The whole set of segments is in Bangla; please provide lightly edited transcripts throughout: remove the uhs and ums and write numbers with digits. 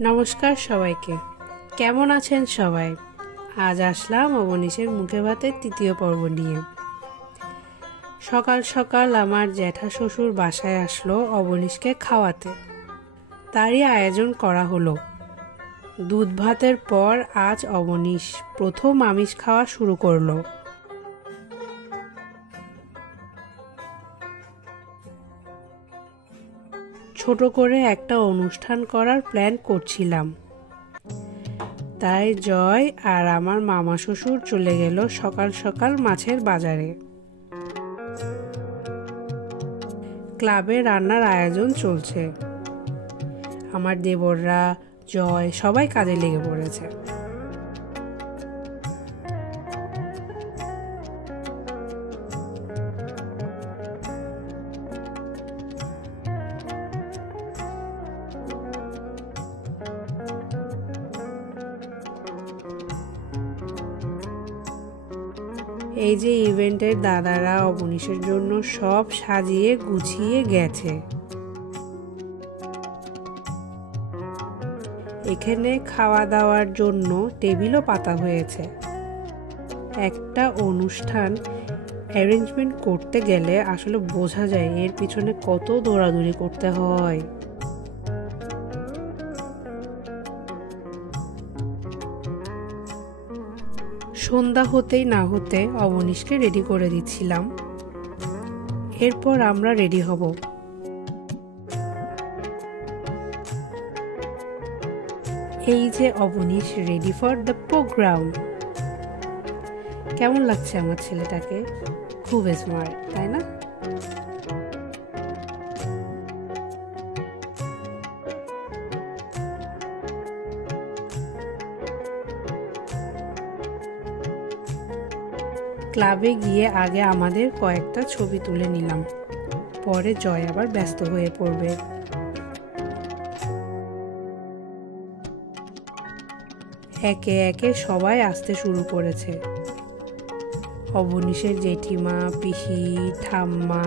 নমস্কার সবাইকে, কেমন আছেন সবাই? আজ আসলাম অবনীশের মুখে ভাতের তৃতীয় পর্ব নিয়ে। সকাল সকাল আমার জ্যাঠা শ্বশুর বাসায় আসলো অবনীশকে খাওয়াতে। তারই আয়োজন করা হলো। দুধ ভাতের পর আজ অবনীশ প্রথম আমিষ খাওয়া শুরু করলো। ছোট করে একটা অনুষ্ঠান করার প্ল্যান করছিলাম, তাই জয় আর আমার মামা শ্বশুর চলে গেল সকাল সকাল মাছের বাজারে। ক্লাবে রান্নার আয়োজন চলছে। আমার দেবররা, জয় সবাই কাজে লেগে পড়েছে। এই যে ইভেন্টের দাদারা অবনীশের জন্য সব সাজিয়ে গুছিয়ে গেছে। এখানে খাওয়া দাওয়ার জন্য টেবিলও পাতা হয়েছে। একটা অনুষ্ঠান অ্যারেঞ্জমেন্ট করতে গেলে আসলে বোঝা যায় এর পিছনে কত দৌড়াদৌড়ি করতে হয়। সন্ধ্যা হতেই না হতে অবনীশকে রেডি করে দিচ্ছিলাম। এরপর আমরা রেডি হব। এই যে Abanish ready for the program. কেমন লাগছে আমার ছেলেটাকে? খুব স্মার্ট, তাই না? ক্লাবে গিয়ে আগে আমাদের কয়েকটা ছবি তুলে নিলাম, পরে জয় আবার ব্যস্ত হয়ে পড়বে। একে একে সবাই আসতে শুরু করেছে। অবনীশের জেঠিমা, পিসি, ঠাম্মা।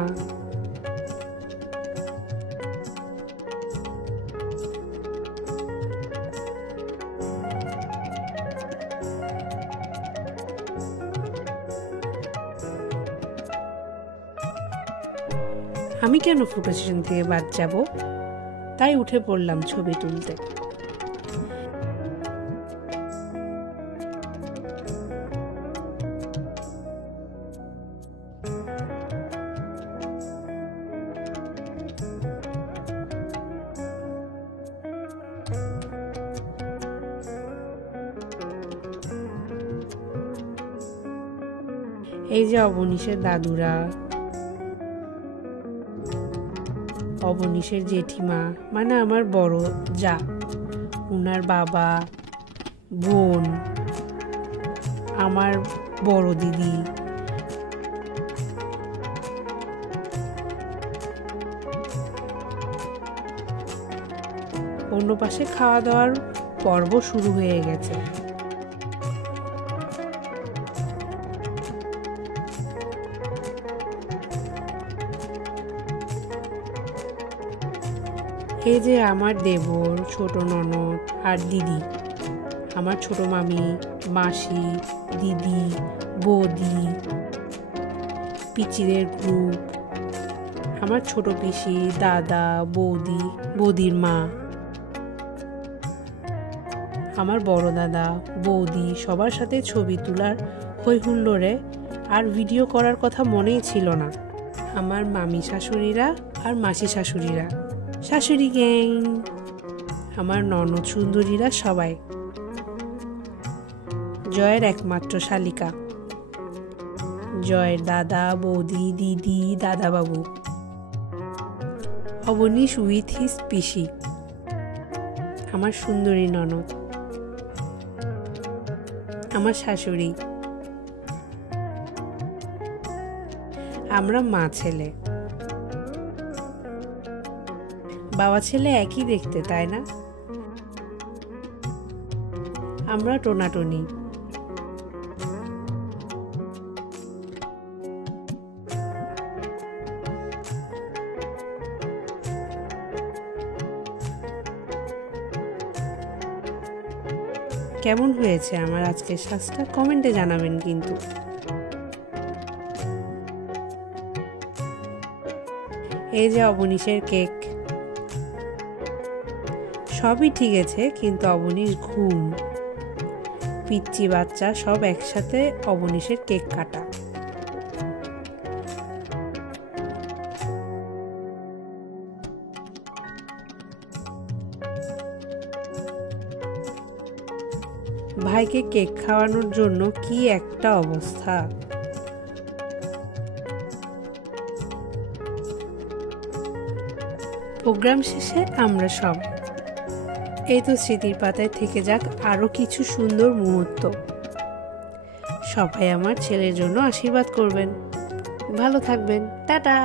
আমি কেন ফটো সেশন থেকে বাদ যাব? তাই উঠে পড়লাম ছবি তুলতে। এই যে অবনীশের দাদুরা, অবনীশের জেঠিমা মানে আমার বড় যা, উনার বাবা, বোন, আমার বড় দিদি, অন্য পাশে খাওয়া দাওয়ার পর্ব শুরু হয়ে গেছে। এই যে আমার দেবর, ছোট ননদ আর দিদি, আমার ছোট মামি, মাসি, দিদি, বৌদি, পিচিদের গ্রুপ, আমার ছোট পিসি, দাদা, বৌদি, বৌদির মা, আমার বড় দাদা, বৌদি সবার সাথে ছবি তোলার হই হুল্লোড়ে আর ভিডিও করার কথা মনেই ছিল না। আমার মামি শাশুড়িরা আর মাসি শাশুড়িরা, শাশুড়ি গ্যাং, আমার ননদ সুন্দরীরা সবাই, জয়ের একমাত্র শালিকা, জয়ের দাদা, বৌদি, দিদি, দাদা বাবু, অবনীশ উইথ হিজ পিসি, আমার সুন্দরী ননদ, আমার শাশুড়ি, আমরা মা ছেলে। বাবা ছেলে একই দেখতে, তাই না? আমরা টোনাটনি। কেমন হয়েছে আমার আজকের সাজটা কমেন্টে জানাবেন কিন্তু। এই যে অবনীশের কেক, সবই ঠিক আছে, কিন্তু অবনীশ ঘুম, পিচ্চি বাচ্চা সব একসাথে অবনীশের কেক কাটা। ভাইকে কেক খাওয়ানোর জন্য কি একটা অবস্থা। প্রোগ্রাম শেষে আমরা সব এই তো স্মৃতির পাতায় থেকে যাক আরো কিছু সুন্দর মুহূর্ত। সবাই আমার ছেলের জন্য আশীর্বাদ করবেন। ভালো থাকবেন। টাটা।